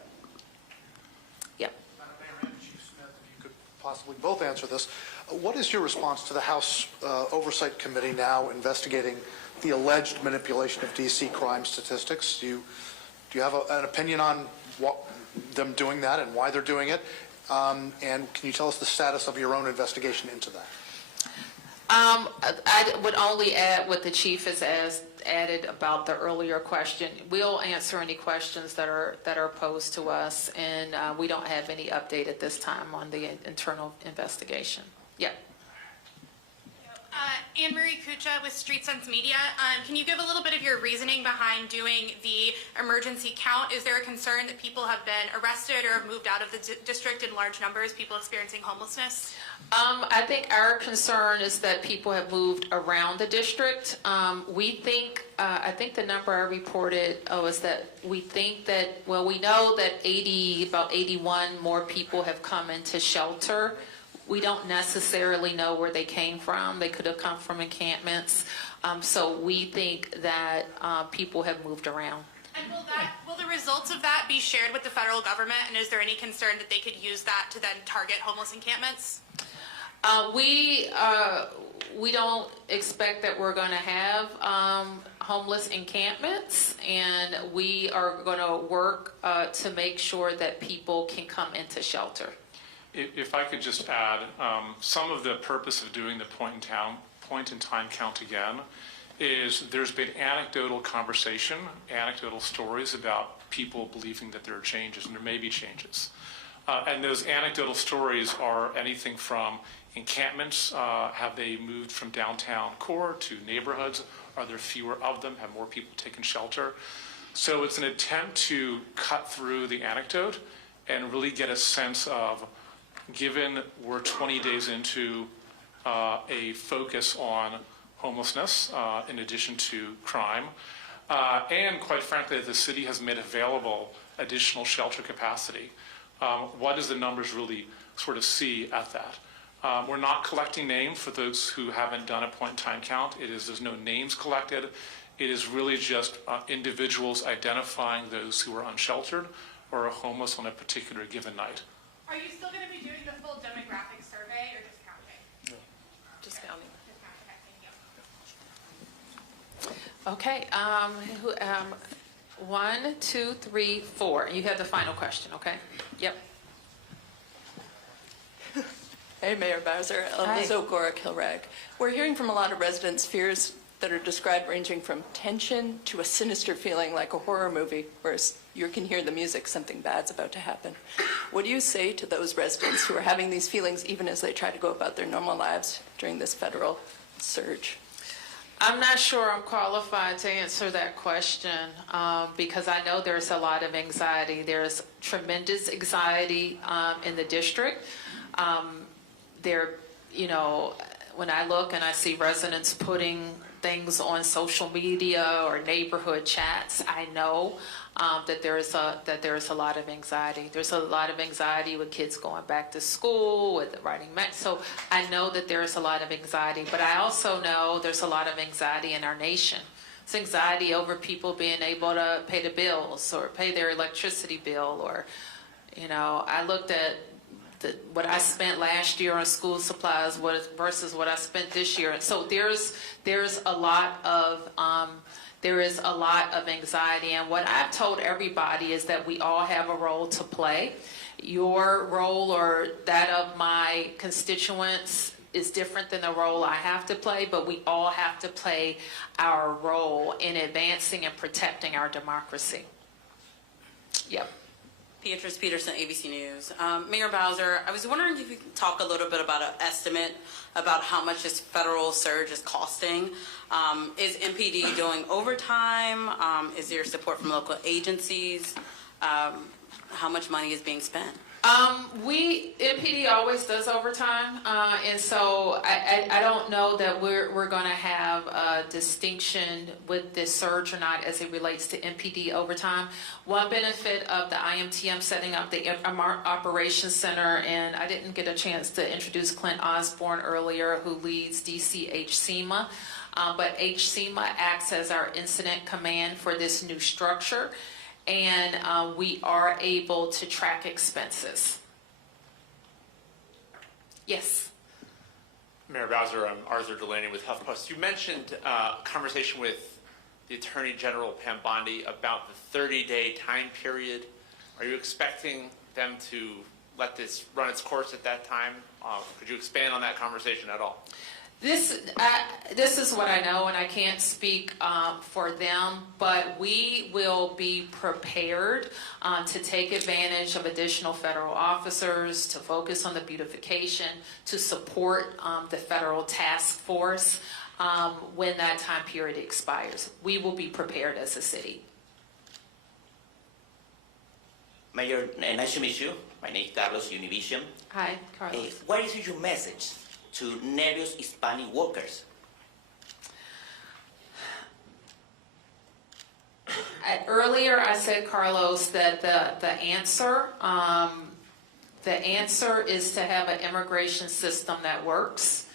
Yep. Madam Mayor and Chief Smith, if you could possibly both answer this. What is your response to the House Oversight Committee now investigating the alleged manipulation of DC crime statistics? Do you have an opinion on them doing that and why they're doing it? And can you tell us the status of your own investigation into that? I would only add what the chief has added about the earlier question. We'll answer any questions that are posed to us, and we don't have any update at this time on the internal investigation. Yeah. Anne Marie Kucha with Street Sense Media. Can you give a little bit of your reasoning behind doing the emergency count? Is there a concern that people have been arrested or have moved out of the district in large numbers, people experiencing homelessness? I think our concern is that people have moved around the district. We think, I think the number I reported is that we think that, well, we know that about 81 more people have come into shelter. We don't necessarily know where they came from. They could have come from encampments. So we think that people have moved around. And will the results of that be shared with the federal government? And is there any concern that they could use that to then target homeless encampments? We don't expect that we're going to have homeless encampments, and we are going to work to make sure that people can come into shelter. If I could just add, some of the purpose of doing the point in time count again is there's been anecdotal conversation, anecdotal stories about people believing that there are changes, and there may be changes. And those anecdotal stories are anything from encampments, have they moved from downtown core to neighborhoods? Are there fewer of them? Have more people taken shelter? So it's an attempt to cut through the anecdote and really get a sense of, given we're 20 days into a focus on homelessness in addition to crime, and quite frankly, the city has made available additional shelter capacity. What does the numbers really sort of see at that? We're not collecting names for those who haven't done a point-in-time count. There's no names collected. It is really just individuals identifying those who are unsheltered or are homeless on a particular given night. Are you still going to be doing the full demographic survey or just counting? No. Just counting. Okay, thank you. Okay. 1, 2, 3, 4. You have the final question, okay? Yep. Hey, Mayor Bowser. Liz O'Gora, Kilrag. We're hearing from a lot of residents fears that are described ranging from tension to a sinister feeling like a horror movie, whereas you can hear the music, something bad's about to happen. What do you say to those residents who are having these feelings even as they try to go about their normal lives during this federal surge? I'm not sure I'm qualified to answer that question because I know there's a lot of anxiety. There's tremendous anxiety in the district. When I look and I see residents putting things on social media or neighborhood chats, I know that there is a lot of anxiety. There's a lot of anxiety with kids going back to school, with writing. So I know that there is a lot of anxiety, but I also know there's a lot of anxiety in our nation. It's anxiety over people being able to pay the bills or pay their electricity bill, or, I looked at what I spent last year on school supplies versus what I spent this year. So there's a lot of anxiety, and what I've told everybody is that we all have a role to play. Your role or that of my constituents is different than the role I have to play, but we all have to play our role in advancing and protecting our democracy. Yep. Beatrice Peterson, ABC News. Mayor Bowser, I was wondering if you could talk a little bit about an estimate about how much this federal surge is costing. Is MPD doing overtime? Is there support from local agencies? How much money is being spent? MPD always does overtime, and so I don't know that we're going to have a distinction with this surge or not as it relates to MPD overtime. One benefit of the IMTM setting up the Operations Center, and I didn't get a chance to introduce Clint Osborne earlier, who leads DC HCMA, but HCMA acts as our incident command for this new structure, and we are able to track expenses. Yes. Mayor Bowser, I'm Arthur Delaney with HuffPost. You mentioned a conversation with the Attorney General Pam Bondi about the 30-day time period. Are you expecting them to let this run its course at that time? Could you expand on that conversation at all? This is what I know, and I can't speak for them, but we will be prepared to take advantage of additional federal officers, to focus on the beautification, to support the federal task force when that time period expires. We will be prepared as a city. Mayor, nice to meet you. My name is Carlos, Univision. Hi, Carlos. What is your message to nervous Hispanic workers? Earlier, I said, Carlos, that the answer is to have an immigration system that works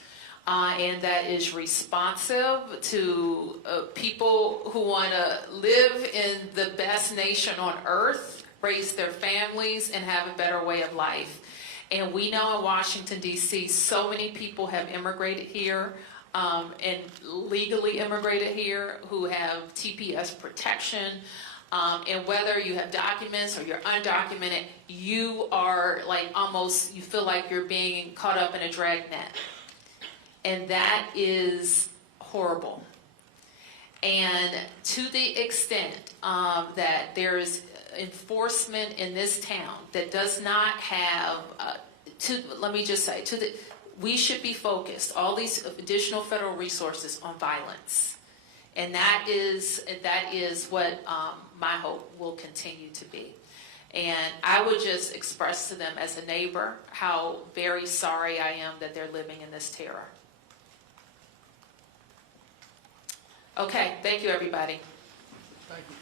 and that is responsive to people who want to live in the best nation on earth, raise their families, and have a better way of life. And we know in Washington, D.C., so many people have immigrated here and legally immigrated here who have TPS protection. And whether you have documents or you're undocumented, you are like almost, you feel like you're being caught up in a dragnet. And that is horrible. And to the extent that there is enforcement in this town that does not have, let me just say, we should be focused, all these additional federal resources, on violence. And that is what my hope will continue to be. And I would just express to them as a neighbor how very sorry I am that they're living in this terror. Okay, thank you, everybody. Thank you.